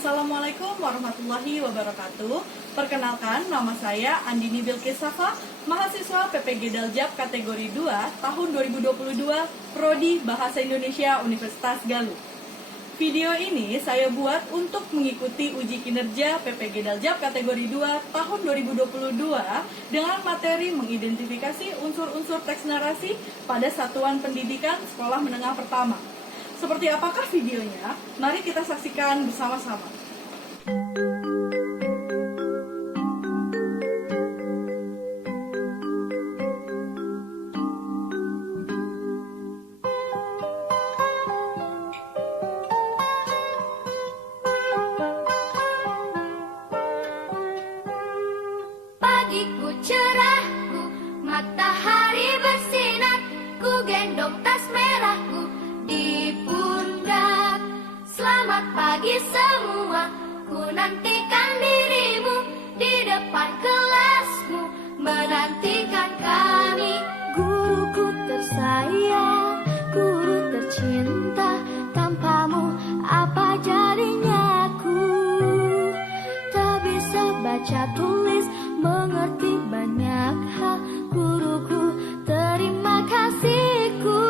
Assalamualaikum warahmatullahi wabarakatuh. Perkenalkan, nama saya Andini Bilqis Safa, mahasiswa PPG Daljab kategori 2 tahun 2022, Prodi Bahasa Indonesia Universitas Galuh. Video ini saya buat untuk mengikuti uji kinerja PPG Daljab kategori 2 tahun 2022 dengan materi mengidentifikasi unsur-unsur teks narasi pada satuan pendidikan sekolah menengah pertama. Seperti apakah videonya? Mari kita saksikan bersama-sama. Pagiku cerahku, matahari bersinar, ku gendong tas merahku di pundak. Selamat pagi semua, ku nantikan dirimu di depan kelasmu, menantikan kami. Guruku tersayang, guru tercinta, tanpamu apa jadinya aku? Tak bisa baca tulis, mengerti banyak hal, guruku terima kasihku.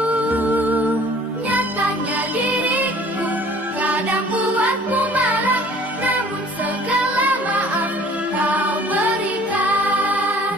Nyatanya diriku kadang buatmu marah, namun segala maaf kau berikan.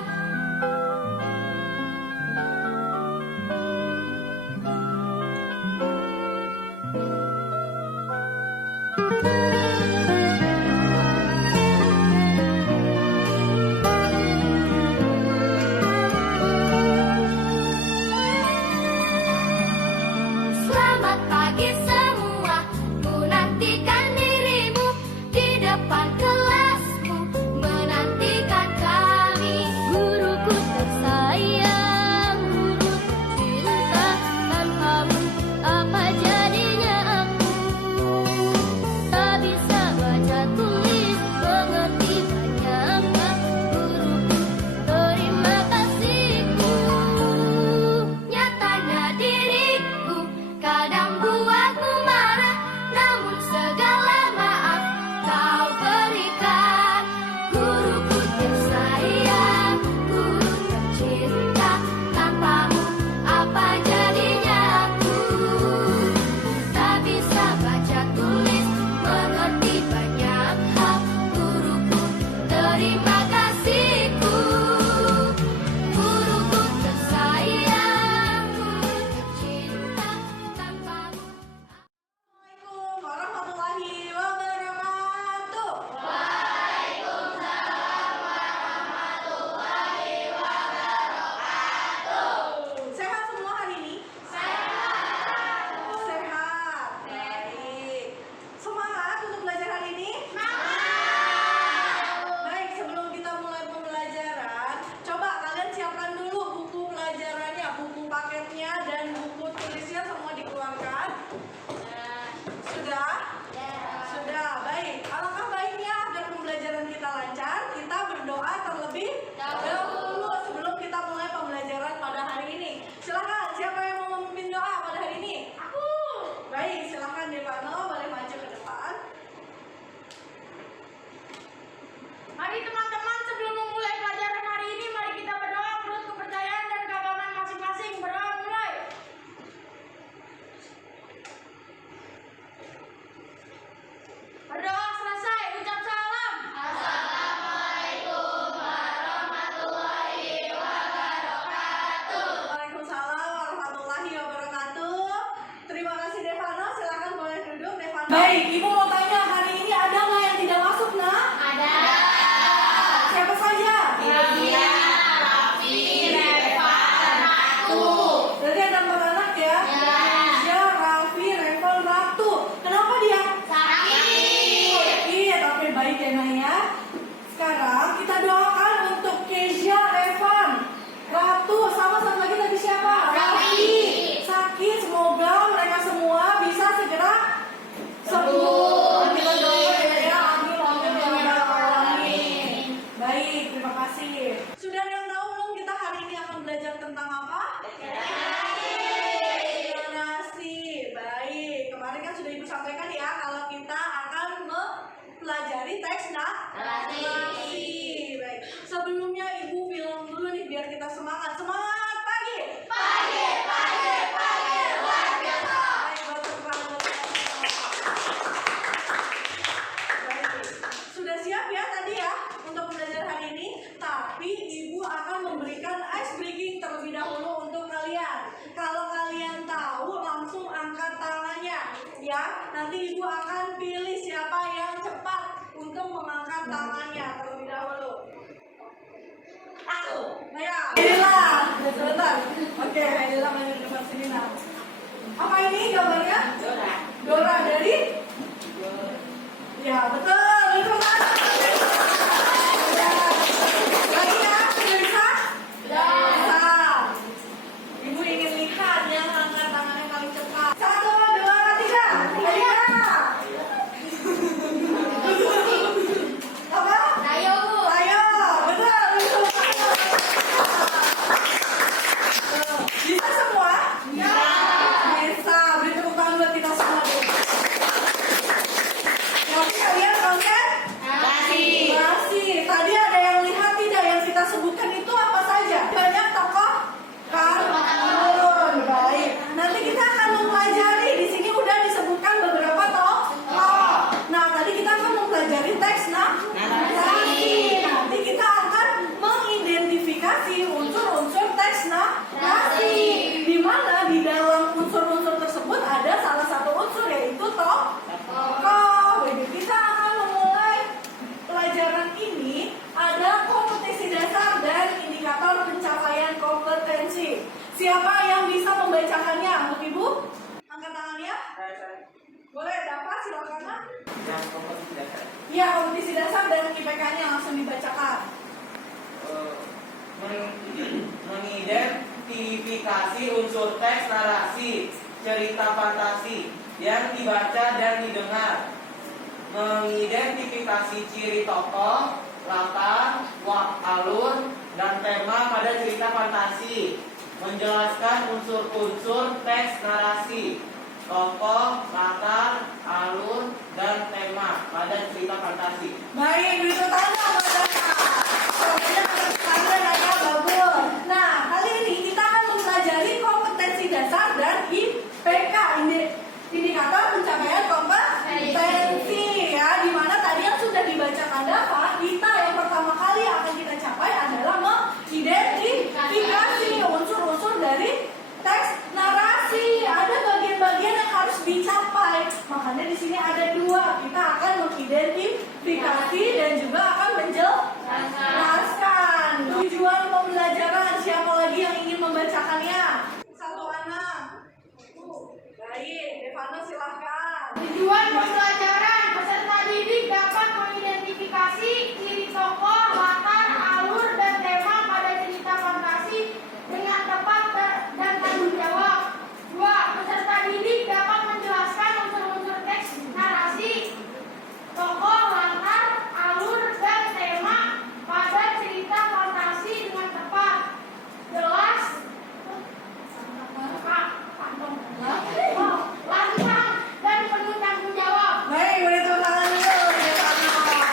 Selamat pagi semua, ku nantikan dirimu di depan kelasmu, menantikan kami. Guruku tersayang, guru tercinta, tanpamu apa jadinya aku? Tak bisa baca tulis, mengerti banyak hal, guruku terima kasihku. Nyatanya diriku kadang buatmu marah, namun segala maaf kau berikan. Guruku tersayang, guru tercinta, tanpamu apa jadinya aku? Tak bisa baca tulis, mengerti banyak hal, guruku terima kasihku. Guruku tersayang, guru tercinta, tanpamu. Assalamualaikum warahmatullahi wabarakatuh. Sehat semua hari ini? Sehat. Baik. Semangat untuk belajar hari ini? Baik, sebelum kita mulai pembelajaran, coba kalian siapkan dulu buku pelajarannya, buku paketnya dan buku tulisnya semua dikeluarkan. Sudah? Sudah, baik. Alangkah baiknya agar pembelajaran kita lancar, kita berdoa terlebih dahulu sebelum kita mulai pembelajaran pada hari ini. Silakan, siapa yang mau memimpin doa pada hari ini? Aku. Baik, silakan Devano, boleh maju ke depan. Mari teman-teman, sebelum memulai pelajaran hari ini, mari kita berdoa menurut kepercayaan dan keagamaan masing-masing. Berdoa mulai. Berdoa selesai, ucap salam. Waalaikumsalam warahmatullahi wabarakatuh. Terima kasih Devano, silakan boleh duduk Devano. Baik, Ibu mau tanya hari ini ada nggak yang tidak masuk, Nak? Ada. Siapa saja? Iya, Raffi, Revan, Ratu. Berarti ada 4 anak ya? Ya. Kezia, Raffi, Revan, Ratu. Kenapa dia? Sakit. Iya, tapi baik ya Nak ya. Sekarang kita doakan untuk Kezia, Revan, Ratu, sama satu lagi tadi siapa? Raffi. Sakit, semoga mereka semua bisa segera sembuh. Kita doakan ya, amin, amin, ya rabbal alamin. Baik, terima kasih. Sudah ada yang tahu belum kita hari ini akan belajar tentang apa? Narasi. Baik, kemarin kan sudah Ibu sampaikan ya kalau kita akan teks narasi. Baik. Sebelumnya Ibu bilang dulu nih biar kita semangat. Semangat pagi. Pagi, luar biasa. Baik, batuk banget. Baik. Sudah siap ya tadi ya untuk belajar hari ini? Tapi Ibu akan memberikan ice breaking terlebih dahulu untuk kalian. Kalau kalian tahu langsung angkat tangannya ya. Nanti Ibu akan pilih siapa yang cepat untuk mengangkat tangannya terlebih dahulu. Aku. Ya. Inilah. Sebentar. Oke, inilah main di depan sini nah. Apa ini gambarnya? Dora. Dora dari? Ya, betul. Itu kan. Ya. Lagi ya, sudah bisa? Bisa. Ibu ingin lihat yang angkat tangannya paling cepat. 1, 2, 3. Ayo. Apa? Ayo, Bu. Ayo, betul. Itu. Bisa semua? Bisa. Beri tepuk tangan buat kita semua. Tapi kalian konsen? Masih. Tadi ada yang lihat tidak yang kita sebutkan itu apa saja? Banyak tokoh kartun. Baik. Nanti kita akan mempelajari. Di sini udah disebutkan beberapa tokoh. Nah, tadi kita akan mempelajari teks narasi. Nanti kita akan mengidentifikasi unsur-unsur teks narasi. Di mana di dalam unsur-unsur tersebut ada salah satu unsur yaitu tokoh. Jadi kita akan memulai pelajaran ini ada kompetisi dasar dan indikator pencapaian kompetensi. Siapa yang bisa membacakannya untuk Ibu? Angkat tangannya. Boleh, dapat silakan. Yang kompetisi dasar. Ya, kompetisi dasar dan IPK-nya langsung dibacakan. Mengidentifikasi unsur teks narasi, cerita fantasi yang dibaca dan didengar. Mengidentifikasi ciri tokoh, latar, alur, dan tema pada cerita fantasi. Menjelaskan unsur-unsur teks narasi, tokoh, latar, alur, dan tema pada cerita fantasi. Baik, itu tanda Pokoknya tanda ya, bagus. Nah, kali ini kita akan mempelajari kompetensi dasar dan IPK, indikator pencapaian kompetensi ya. Dimana tadi yang sudah dibacakan Dava, kita yang pertama kali akan kita capai adalah mengidentifikasi unsur-unsur dari teks narasi. Ada bagian-bagian yang harus dicapai. Makanya di sini ada 2. Kita akan mengidentifikasi dan juga akan menjelaskan tujuan pembelajaran. Siapa lagi yang ingin membacakannya? Satu anak. Baik, Devana silahkan. Tujuan pembelajaran, peserta didik dapat mengidentifikasi ciri tokoh, latar, alur, dan tema pada cerita fantasi dengan tepat dan tanggung jawab. 2. Peserta didik dapat menjelaskan unsur-unsur teks narasi, tokoh, latar, alur, dan tema pada cerita fantasi dengan tepat, jelas, lantang, dan penuh tanggung jawab. Baik, beri tepuk tangan dulu.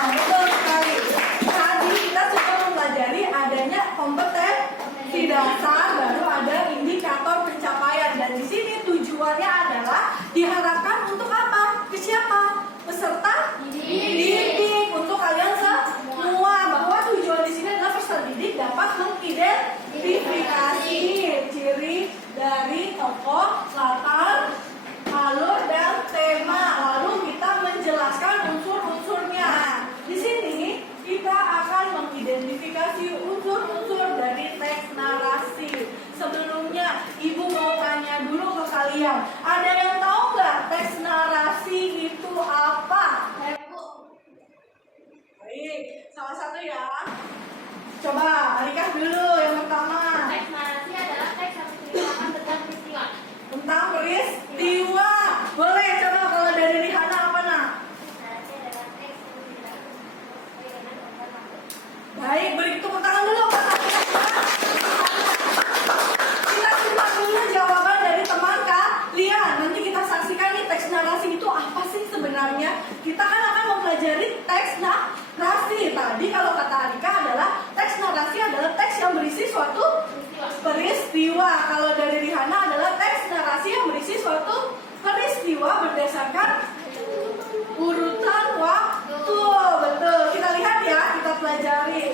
Betul sekali. Tadi kita sudah mempelajari adanya kompetensi dasar, baru ada indikator pencapaian. Dan di sini tujuannya adalah diharapkan untuk apa? Ke siapa? Peserta didik. Untuk kalian semua. Bahwa tujuan di sini adalah peserta didik dapat mengidentifikasi ciri dari tokoh, latar, alur, dan tema. Lalu kita menjelaskan unsur-unsurnya. Di sini kita akan mengidentifikasi unsur-unsur dari teks narasi. Sebelumnya, Ibu mau tanya dulu ke kalian. Ada yang tahu nggak teks narasi itu apa? Baik, salah satu ya. Coba, Alika dulu yang pertama. Teks narasi adalah teks yang menceritakan tentang peristiwa. Tentang peristiwa. Boleh coba kalau dari Rihana apa nak? Narasi adalah teks yang menceritakan bagaimana tokoh takut. Baik, beri tepuk tangan dulu Pak. Kita simak dulu jawaban dari teman kalian. Nanti kita saksikan nih teks narasi itu apa sih sebenarnya. Kita kan akan mempelajari teks narasi. narasi. Tadi kalau kata Arika adalah teks narasi adalah teks yang berisi suatu peristiwa. Kalau dari Rihana adalah teks narasi yang berisi suatu peristiwa berdasarkan urutan waktu. Betul. Kita lihat ya, kita pelajari.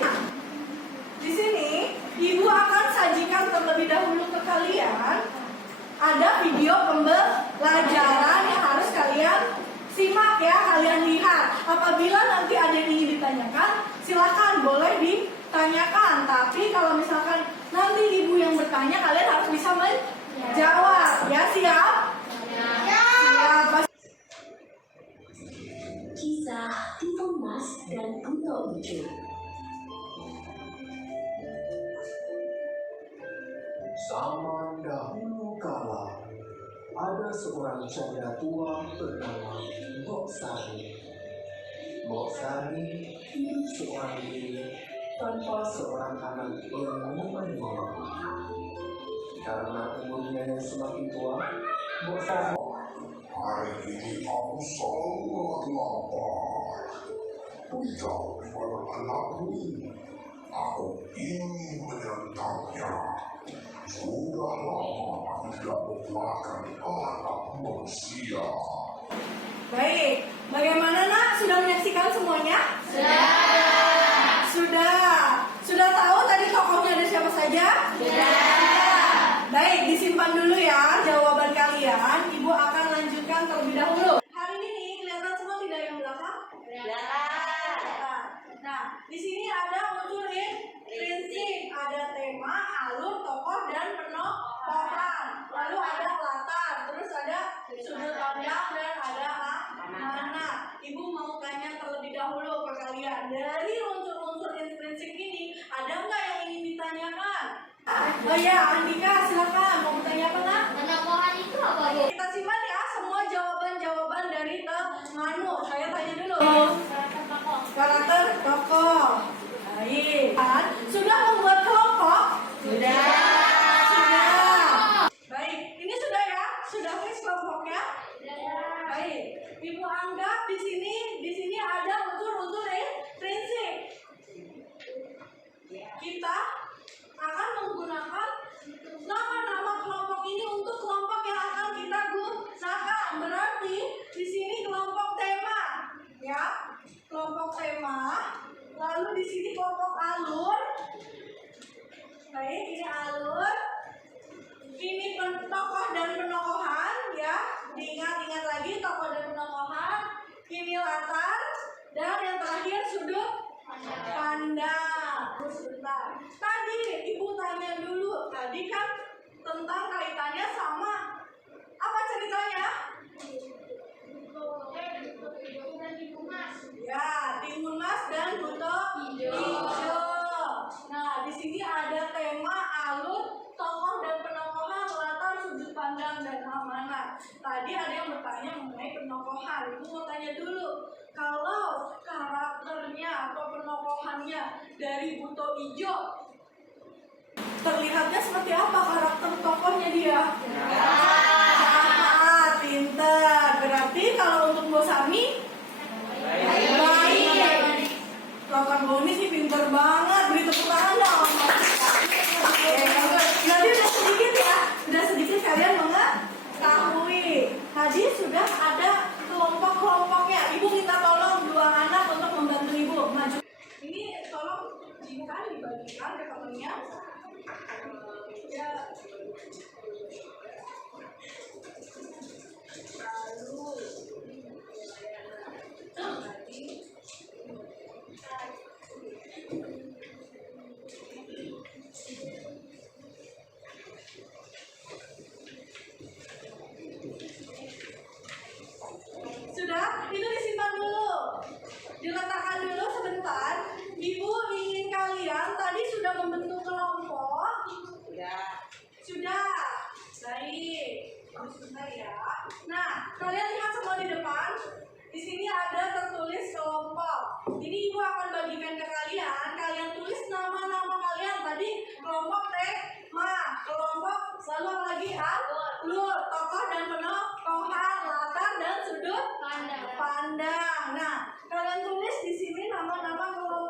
Di sini Ibu akan sajikan terlebih dahulu ke kalian ada video pembelajaran yang harus kalian simak ya, kalian lihat. Apabila nanti ada yang ingin ditanyakan, silakan boleh ditanyakan. Tapi kalau misalkan nanti Ibu yang bertanya, kalian harus bisa menjawab. Ya, siap? Siap. Kisah Timun Mas dan Buto Ijo. Zaman dahulu kala, ada seorang janda tua bernama Mbok Sari. Mbok Sari hidup seorang diri tanpa seorang anak yang menemaninya. Karena umurnya yang semakin tua, Mbok Sari hari ini aku sangat lapar. Tidak pada anakku ini. Aku ingin menyantapnya. Sudah lama aku tidak memakan anak manusia. Baik, bagaimana nak? Sudah menyaksikan semuanya? Sudah tahu tadi tokohnya ada siapa saja? Baik, disimpan dulu ya jawaban kalian. Ibu akan lanjutkan terlebih dahulu. Hari ini kelihatan semua tidak yang belakang? Nah, di sini ada unsur prinsip, ada tema, alur, tokoh, dan penokohan. Lalu ada latar, terus ada sudut pandang, dan ada mana. Ibu mau tanya terlebih dahulu ke kalian. Dari unsur-unsur prinsip ini, ada nggak yang ingin ditanyakan? Oh ya, Andika, silakan. Mau bertanya apa nak? Penokohan itu apa, Bu? Kita simak ya semua jawaban-jawaban dari Manu. Saya tanya dulu. Karakter tokoh. Baik. Sudah membuat kelompok? Sudah. Baik. Ini sudah ya? Sudah fix kelompoknya? Baik. Ibu anggap di sini ada unsur-unsur prinsip. Kita akan menggunakan nama-nama kelompok ini untuk kelompok yang akan kita gunakan. Berarti di sini kelompok tema, ya, kelompok tema. Lalu di sini kelompok alur. Baik, ini alur. Ini tokoh dan penokohan, ya. Diingat-ingat lagi tokoh dan penokohan. Ini latar dan yang terakhir sudut pandang. Sebentar. Tadi Ibu tanya dulu, tadi kan tentang kaitannya sama apa ceritanya? Ya, Timun Mas dan Buto Ijo. Nah, di sini ada tema, alur, tokoh dan penokohan, latar, sudut pandang, dan amanah. Tadi ada yang bertanya mengenai penokohan. Ibu mau tanya dulu, kalau karakternya atau penokohannya dari Buto Ijo, terlihatnya seperti apa karakter tokohnya dia? Jahat, pintar. Berarti kalau untuk Bosami, baik. Protagonis sih pintar banget. Beri tepuk tangan dong. Nanti udah sedikit kalian mengetahui. Tadi sudah ada kelompok-kelompoknya. Ibu minta tolong dua anak untuk membantu Ibu maju. Ini tolong dibuka, dibagikan ke temennya. Ya. Sudah, itu disimpan dulu, diletakkan dulu sebentar. Ibu ingin kalian tadi sudah membentuk kelompok. Sudah. Baik. Sebentar ya. Nah, kalian lihat semua di depan. Di sini ada tertulis kelompok. Ini Ibu akan bagikan ke kalian. Kalian tulis nama-nama kalian. Tadi kelompok tema, kelompok lalu apa lagi? Alur, tokoh dan penokohan, latar dan sudut pandang. Nah, kalian tulis di sini nama-nama kelompok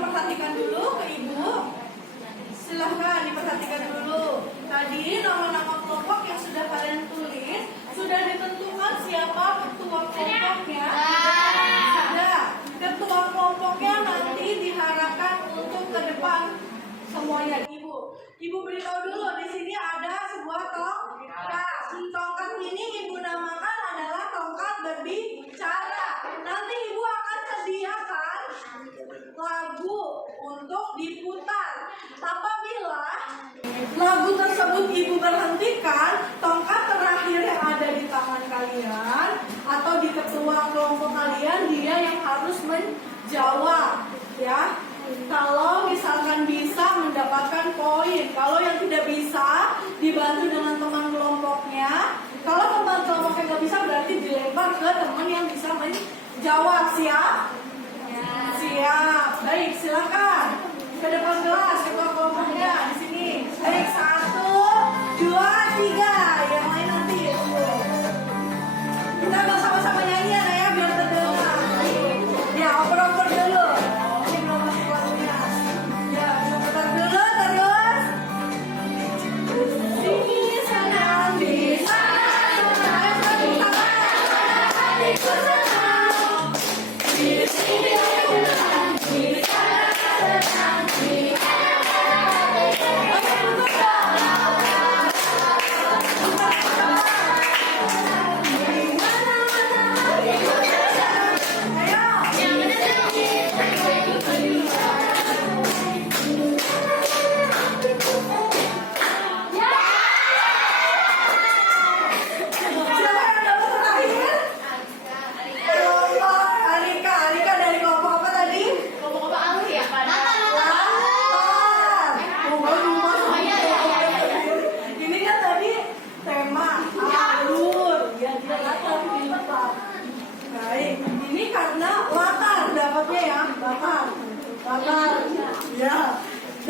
perhatikan dulu ke Ibu. Silahkan diperhatikan dulu. Tadi nama-nama kelompok yang sudah kalian tulis sudah ditentukan siapa ketua kelompoknya. Sudah. Ketua kelompoknya nanti diharapkan untuk ke depan semuanya. Ibu beritahu dulu di sini ada sebuah tongkat. Tongkat ini Ibu namakan adalah tongkat berbicara. Nanti Ibu akan sediakan lagu untuk diputar. Apabila lagu tersebut Ibu berhentikan, tongkat terakhir yang ada di tangan kalian atau di ketua kelompok kalian, dia yang harus menjawab, ya. Kalau misalkan bisa mendapatkan poin, kalau yang tidak bisa dibantu dengan teman kelompoknya. Kalau teman kelompoknya nggak bisa berarti dilempar ke teman yang bisa menjawab. Siap? Siap. Baik, silakan ke depan kelas ketua kelompoknya di sini. Baik, 1, 2, 3. Yang lain nanti tunggu. Kita sama-sama nyanyi ya biar terdengar. Ya, oper-oper dulu. Ini belum masuk lagunya. Ya, putar dulu terus. Sini senang di sana. Hatiku senang. Di sini senang. Di sana senang. Di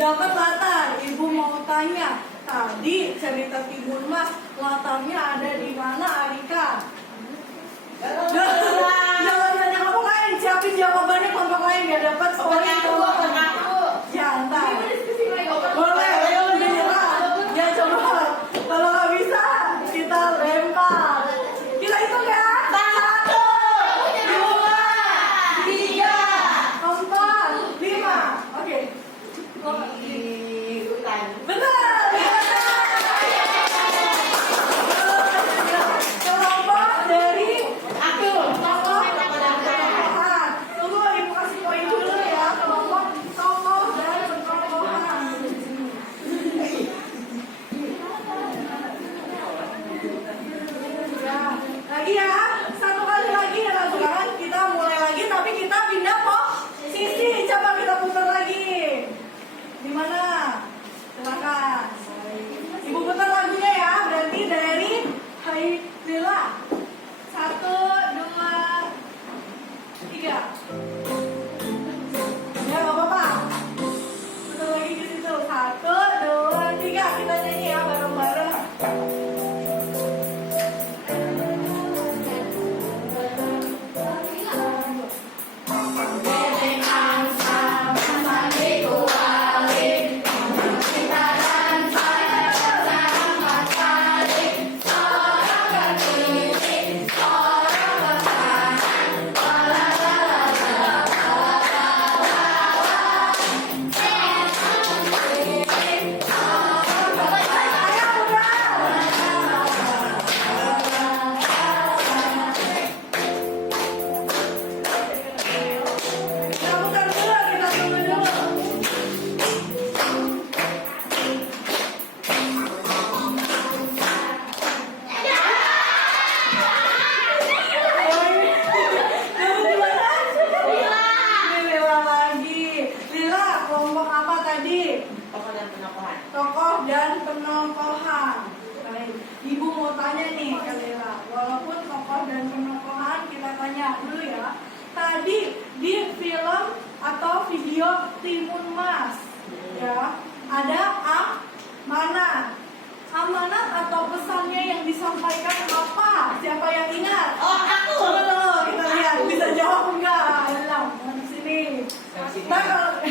dapat latar. Ibu mau tanya, tadi cerita Timun Mas latarnya ada di mana, Arika? Jangan tanya kelompok lain, siapin jawabannya kelompok lain biar dapat poin. Ya, entar. Boleh, ya coba. Kalau nggak bisa, kita lempar. Kita hitung ya. 1, 2, 3, 4, 5. Oke. Benar. Kelompok dari aku. Tokoh dan pertokohan. Tunggu, Ibu kasih poin dulu ya. Kelompok tokoh dan pertokohan. Ya, lagi ya. Satu kali lagi ya lagu-laguan. Kita mulai lagi, tapi kita pindah posisi. Coba kita putar lagi. Gimana? Silakan. Ibu putar lagunya ya. Berarti dari Hai Lila. 1, 2, 3. Ya nggak apa-apa. Putar lagi ke situ. 1, 2, 3. Kita nyanyi ya bareng-bareng. Kita putar dulu, kita tunggu dulu. Lila lagi. Lila, kelompok apa tadi? Tokoh dan penokohan. Tokoh dan penokohan. Baik, Ibu mau tanya nih ke Lila. Walaupun tokoh dan penokohan, kita tanya dulu ya. Tadi di film atau video Timun Mas, ya, ada amanat. Amanat atau pesannya yang disampaikan apa? Siapa yang ingat? Oh, aku. Betul, kita lihat bisa jawab enggak? Ayo, di sini. Nah, kalau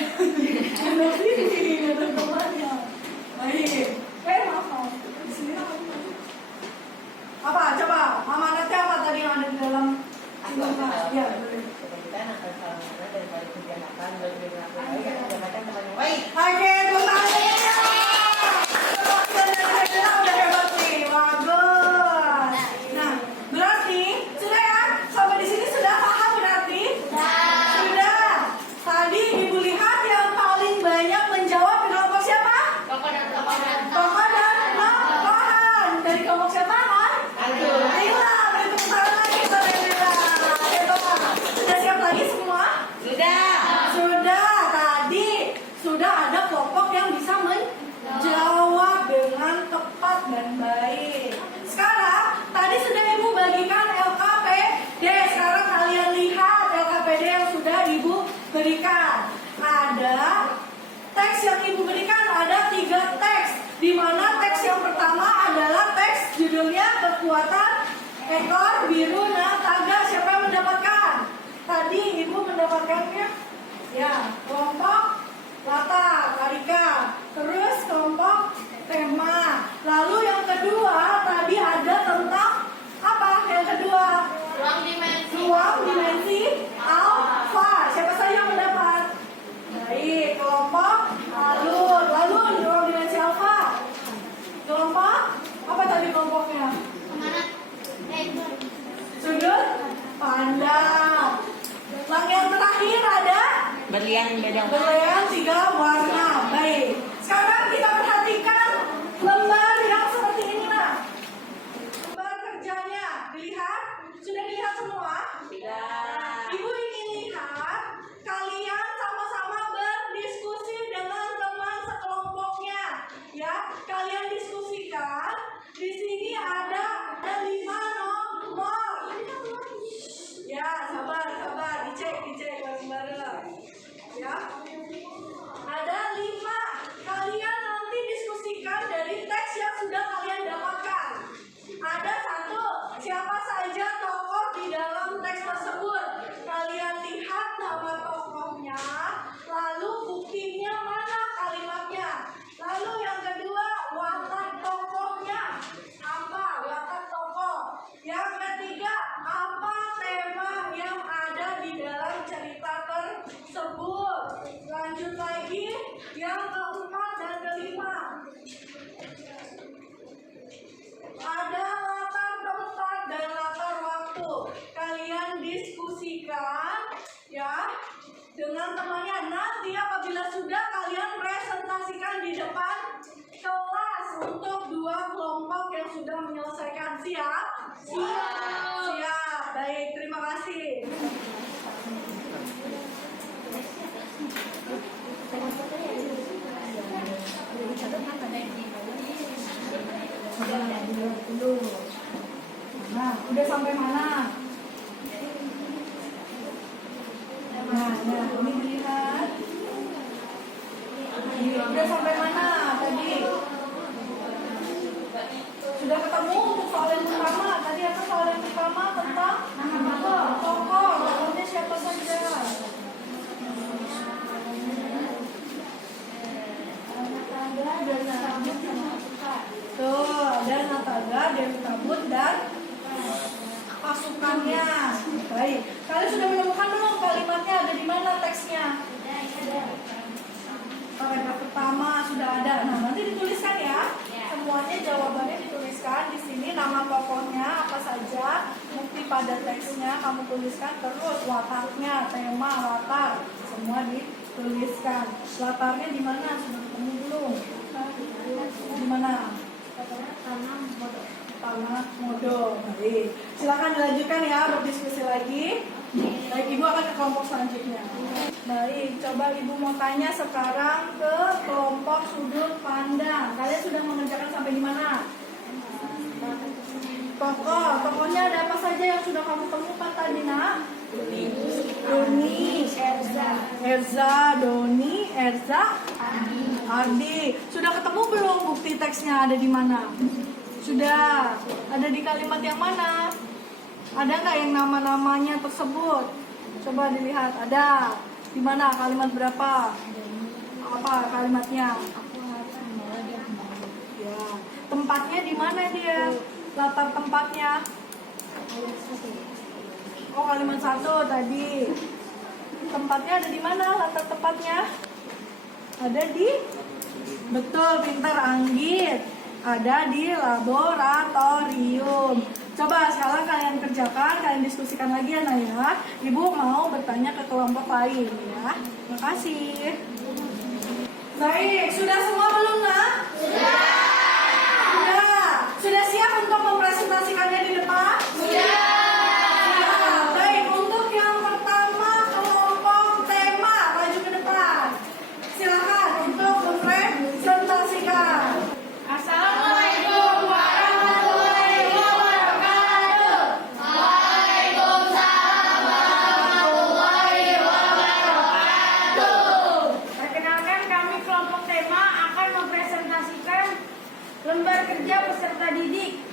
kekuatan ekor biru naga. Siapa yang mendapatkan? Tadi ibu mendapatkannya. Ya, kelompok latar Karika. Terus kelompok tema. Lalu yang kedua tadi ada tentang apa? Yang kedua ruang dimensi alfa. Siapa saja yang mendapat? Baik, kelompok alur. Lalu ruang dimensi alfa. Kelompok apa tadi kelompoknya? Sudut pandang. Yang terakhir ada berlian 3 warna. Baik. Sekarang kita perhatikan lembar yang seperti ini, nah. Lembar kerjanya dilihat? Sudah dilihat semua? Ibu ingin lihat kalian sama-sama berdiskusi dengan teman sekelompoknya. Ya, kalian diskusikan. Di sini ada 5 nomor. Ya, sabar, dicek bareng-bareng. Ya. Ada 5. Kalian nanti diskusikan dari teks yang sudah kalian dapatkan. Ada 1. Siapa saja tokoh di dalam teks tersebut? Kalian lihat nama tokohnya, lalu buktinya mana kalimatnya. Lalu yang kedua, watak tokohnya. Apa watak tokoh? Yang ketiga, apa tema yang ada di dalam cerita tersebut? Lanjut lagi, yang keempat dan kelima. Ada latar tempat dan latar waktu. Kalian diskusikan ya dengan temannya. Nanti apabila sudah, kalian presentasikan di depan kelas untuk 2 kelompok yang sudah menyelesaikan. Siap? Siap. Baik, terima kasih. Nah, udah sampai mana? Nah, ini dilihat. Udah sampai mana tadi? Sudah ketemu untuk soal yang pertama. Tadi apa soal yang pertama tentang tokoh. Tokohnya siapa saja? Tuh, ada Nataga, Dewi Kabut, dan pasukannya. Baik, kalian sudah menemukan belum kalimatnya ada di mana teksnya? Paragraf pertama sudah ada. Nah, nanti dituliskan ya. Semuanya jawabannya dituliskan di sini. Nama tokohnya apa saja, bukti pada teksnya kamu tuliskan. Terus wataknya, tema, latar, semua dituliskan. Latarnya di mana? Sudah ketemu belum? Di mana? Tanah modal. Baik. Silakan dilanjutkan ya, berdiskusi lagi. Baik, ibu akan ke kelompok selanjutnya. Baik, coba ibu mau tanya sekarang ke kelompok sudut pandang. Kalian sudah mengerjakan sampai di mana? Tokohnya ada apa saja yang sudah kamu temukan tadi, nak? Doni, Erza, Doni, Erza, Ardi. Sudah ketemu belum bukti teksnya ada di mana? Sudah. Ada di kalimat yang mana? Ada nggak yang nama-namanya tersebut? Coba dilihat. Ada. Di mana? Kalimat berapa? Apa kalimatnya? Ya. Tempatnya di mana dia? Latar tempatnya? Oh, kalimat 1 tadi. Tempatnya ada di mana? Latar tempatnya? Ada di? Betul, pintar Anggit. Ada di laboratorium. Coba sekarang kalian kerjakan, kalian diskusikan lagi ya, Naya. Ibu mau bertanya ke kelompok lain ya. Terima kasih. Baik, sudah semua belum, nak? Sudah siap untuk mempresentasikannya di depan? Sudah. Baik, untuk yang pertama kelompok tema, maju ke depan. Silakan untuk mempresentasikan. Assalamualaikum warahmatullahi wabarakatuh. Waalaikumsalam warahmatullahi wabarakatuh. Perkenalkan, kami kelompok tema akan mempresentasikan lembar kerja peserta didik.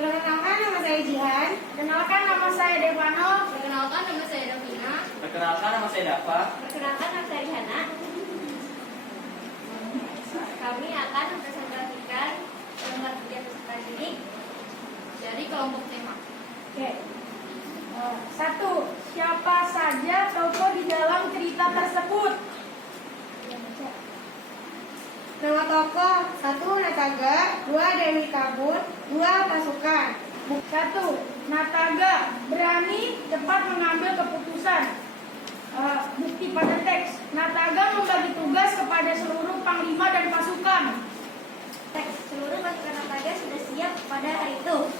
Perkenalkan nama saya Jihan. Perkenalkan nama saya Devano. Perkenalkan nama saya Davina. Perkenalkan nama saya Dava. Perkenalkan nama saya Rihana. Kami akan mempresentasikan lembar kerja peserta didik dari kelompok tema. Oke. 1. Siapa saja tokoh di dalam cerita tersebut? Nama tokoh 1. Nataga, 2. Dewi Kabut, 2. Pasukan. 1. Nataga berani cepat mengambil keputusan. Bukti pada teks. Nataga membagi tugas kepada seluruh panglima dan pasukan. Seluruh pasukan Nataga sudah siap pada hari itu.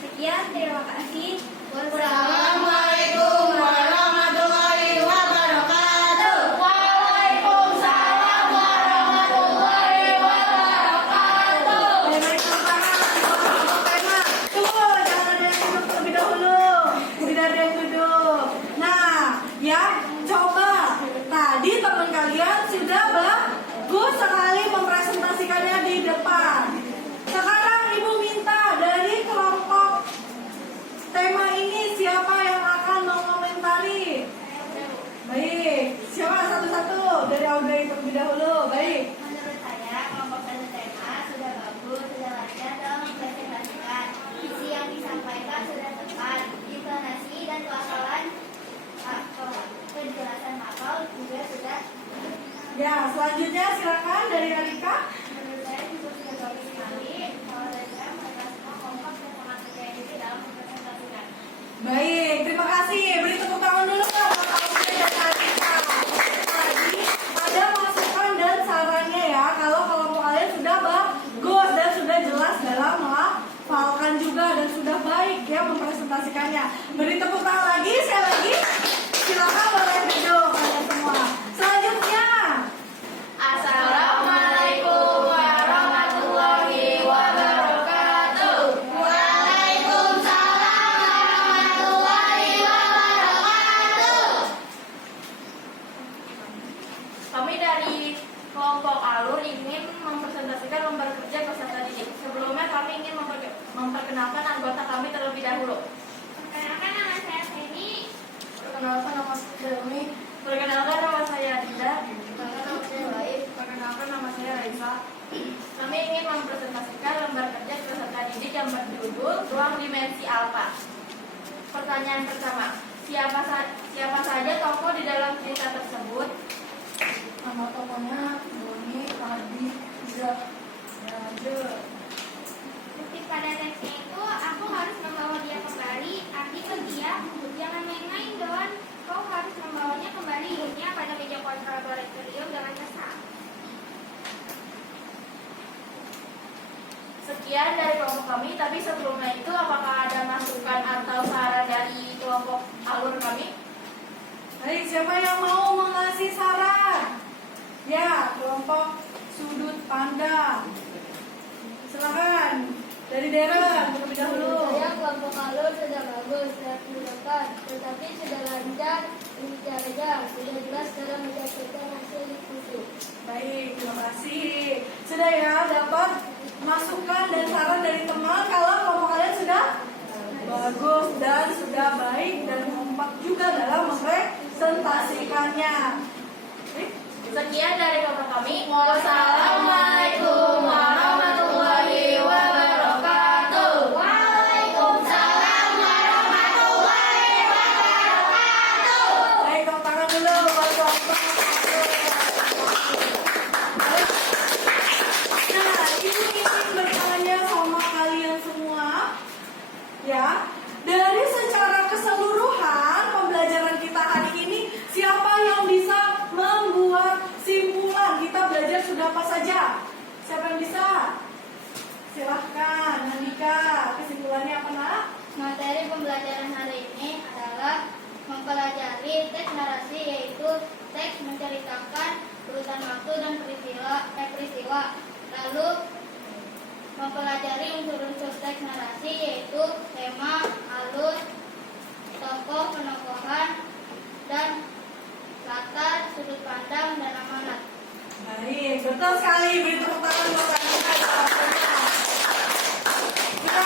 Sekian, terima kasih. Assalamualaikum warahmatullahi wabarakatuh. Waalaikumsalam warahmatullahi wabarakatuh. Baik-baik, tangan kelompok tema. Tunggu, jangan ada yang duduk terlebih dahulu. Tidak ada yang duduk. Nah, ya, coba. Tadi teman kalian sudah bagus sekali mempresentasikannya di depan. Sekarang Ibu minta dari kelompok tema ini siapa yang akan mengomentari? Baik, siapa satu-satu dari Audrey terlebih dahulu. Baik. Menurut saya, kelompok tema sudah bagus, sudah lancar dalam mempresentasikan. Isi yang disampaikan sudah tepat, intonasi dan pelafalan penjelasan hafal juga sudah. Ya, selanjutnya silakan dari Alika. Menurut saya juga sudah bagus sekali. Kalau dari saya, mereka semua kompak dan sangat percaya diri dalam mempresentasikan. Baik, terima kasih. Beri tepuk tangan dulu Kak buat Audrey dan Alika. Tadi ada masukan dan sarannya ya. Kalau kelompok kalian sudah bagus dan sudah jelas dalam melafalkan juga dan sudah baik ya mempresentasikannya. Beri tepuk tangan lagi, sekali lagi. Silakan boleh duduk kalian semua. Selanjutnya. Assalamualaikum warahmatullahi wabarakatuh. Waalaikumsalam warahmatullahi wabarakatuh. Kami dari kelompok Alur ingin mempresentasikan lembar kerja peserta didik. Sebelumnya kami ingin memperkenalkan anggota kami terlebih dahulu. Perkenalkan nama saya Feni. Perkenalkan nama saya Delmi. Perkenalkan nama saya Dinda. Perkenalkan nama saya Baik. Perkenalkan nama saya Raisa. Kami ingin mempresentasikan lembar kerja peserta didik yang berjudul Ruang Dimensi Alfa. Pertanyaan pertama, siapa saja tokoh di dalam cerita tersebut? Nama tokohnya Doni, Adi, Iza, Raja. Bukti pada teksnya itu aku harus membawa dia kembali. Arti bagi dia, jangan main-main Don. Kau harus membawanya kembali. Duduknya pada meja kontrol laboratorium dengan kesan. Sekian dari kelompok kami, tapi sebelumnya itu apakah ada masukan atau saran dari kelompok Alur kami? Baik, siapa yang mau mengasih saran? Ya, kelompok sudut pandang. Silakan dari Deren terlebih dahulu. Kelompok Alur sudah bagus dan mendekat, tetapi sudah lancar bicaranya, sudah jelas dalam menyampaikan hasil diskusi. Baik, terima kasih. Sudah ya dapat masukan dan saran dari teman kalau kelompok kalian sudah bagus dan sudah baik dan kompak juga dalam mempresentasikannya. Sekian dari kelompok kami. Wassalamualaikum warahmatullahi wabarakatuh. Waalaikumsalam warahmatullahi wabarakatuh. Baik, tepuk tangan dulu buat kelompok. Nah, ini ingin bertanya sama kalian semua, ya. Dari secara keseluruhan pembelajaran kita hari ini, siapa yang bisa membuat simpulan? Kita belajar sudah apa saja? Siapa yang bisa? Silahkan, Andika. Kesimpulannya apa, Nak? Materi pembelajaran hari ini adalah mempelajari teks narasi, yaitu teks menceritakan urutan waktu dan peristiwa. Lalu mempelajari unsur-unsur teks narasi, yaitu tema, alur, tokoh, penokohan, dan latar, sudut pandang, dan amanat. Baik, betul sekali. Beri tepuk tangan buat Andika. Kita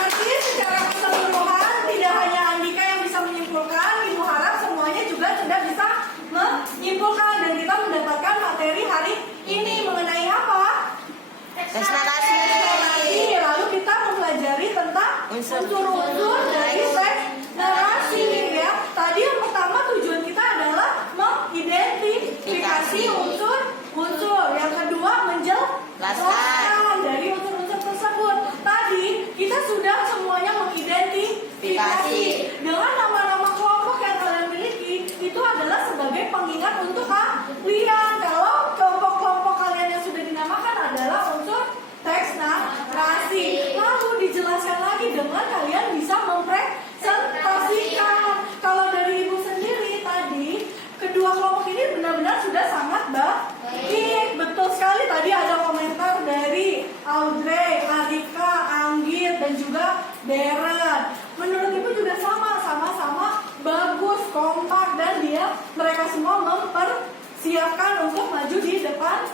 Tes narasi. Lalu kita mempelajari tentang unsur-unsur dari teks narasi ya. Tadi yang pertama tujuan kita adalah mengidentifikasi unsur-unsur. Yang kedua menjelaskan dari unsur-unsur tersebut. Tadi kita sudah semuanya mengidentifikasi dengan nama-nama kelompok yang kalian miliki. Itu adalah sebagai pengingat untuk kalian. Kalau kelompok-kelompok kalian yang sudah dinamakan adalah unsur teks narasi. Lalu dijelaskan lagi dengan kalian bisa mempresentasikan. Kalau dari ibu sendiri tadi, kedua kelompok ini benar-benar sudah sangat baik. Betul sekali, tadi ada komentar dari Audrey, Arika, Anggit, dan juga Deren. Menurut ibu juga sama-sama bagus, kompak, dan mereka semua mempersiapkan untuk maju di depan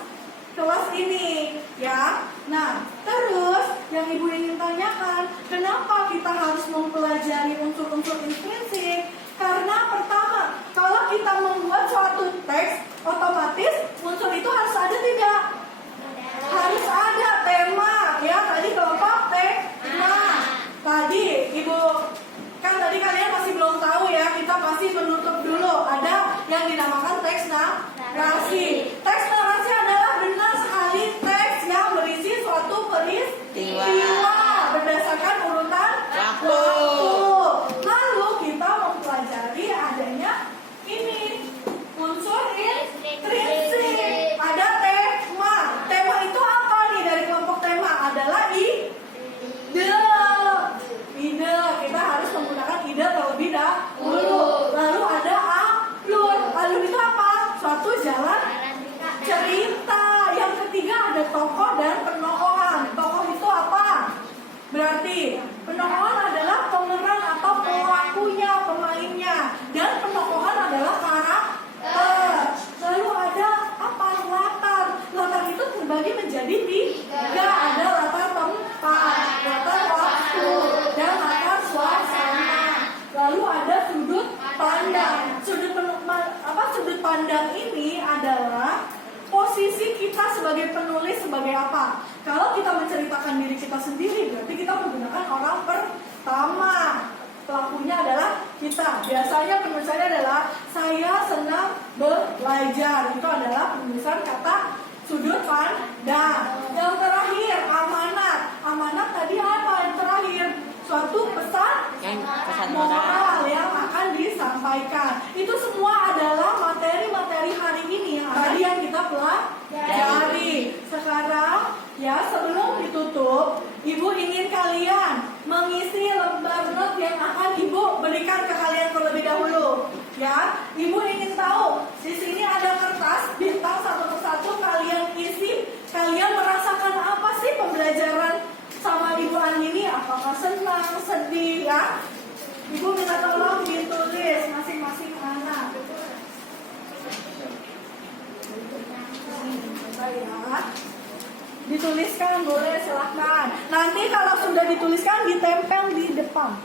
kelas ini ya. Nah, terus yang ibu ingin tanyakan, kenapa kita harus mempelajari unsur-unsur intrinsik? Karena pertama, kalau kita membuat suatu teks, otomatis unsur itu harus ada tidak? Harus ada tema ya. Tadi kelompok tema. Tadi ibu kan tadi kalian masih belum tahu ya, kita pasti menutup dulu. Ada yang dinamakan teks narasi. Teks narasi adalah benar sekali teks yang berisi suatu peristiwa berdasarkan urutan waktu. Lalu kita mempelajari adanya ini unsur intrinsik. Ada tema. Tema itu apa nih dari kelompok tema? Adalah ide. Kita harus menggunakan ide terlebih dahulu. Lalu ada alur. Alur itu apa? Suatu jalan cerita. Yang ketiga ada tokoh dan penokohan. Tokoh itu apa? Berarti penokohan adalah pemeran atau pelakunya, pemainnya. Dan penokohan adalah karakter. Lalu ada apa? Latar. Latar itu terbagi menjadi 3. Ada latar tempat, latar waktu, dan latar suasana. Lalu ada sudut pandang. Sudut pandang ini adalah posisi kita sebagai penulis sebagai apa? Kalau kita menceritakan diri kita sendiri, berarti kita menggunakan orang pertama. Pelakunya adalah kita. Biasanya penulisannya adalah saya senang belajar. Itu adalah penulisan kata sudut pandang. Yang terakhir amanat. Amanat tadi apa yang terakhir? Suatu pesan moral yang akan disampaikan. Itu semua adalah materi-materi hari ini yang tadi yang kita pelajari. Sekarang ya, sebelum ditutup, ibu ingin kalian mengisi lembar not yang akan ibu berikan ke kalian terlebih dahulu. Ya, ibu ingin tahu di sini ada kertas bintang satu persatu kalian isi. Kalian merasakan apa sih pembelajaran sama Ibu Andini? Apakah senang, sedih ya? Ibu minta tolong ditulis masing-masing anak. Ya. Dituliskan boleh, silahkan. Nanti kalau sudah dituliskan ditempel di depan.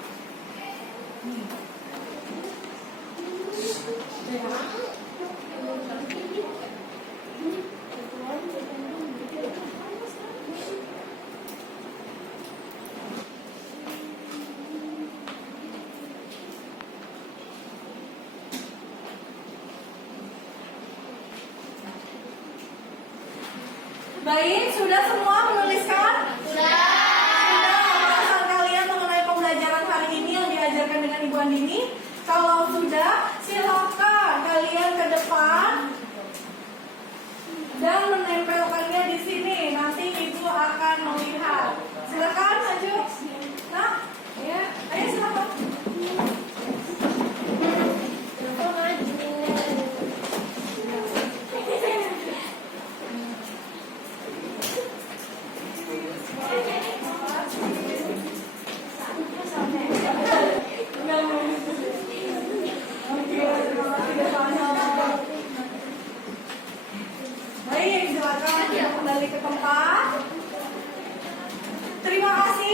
Baik, sudah semua menuliskan? Sudah. Pembahasan kalian mengenai pembelajaran hari ini yang diajarkan dengan Ibu Andini? Kalau sudah, silakan kalian ke depan dan menempelkannya di sini. Nanti Ibu akan melihat. Silakan maju. Nah, ya, ayo silakan. Baik, silakan kembali ke tempat. Terima kasih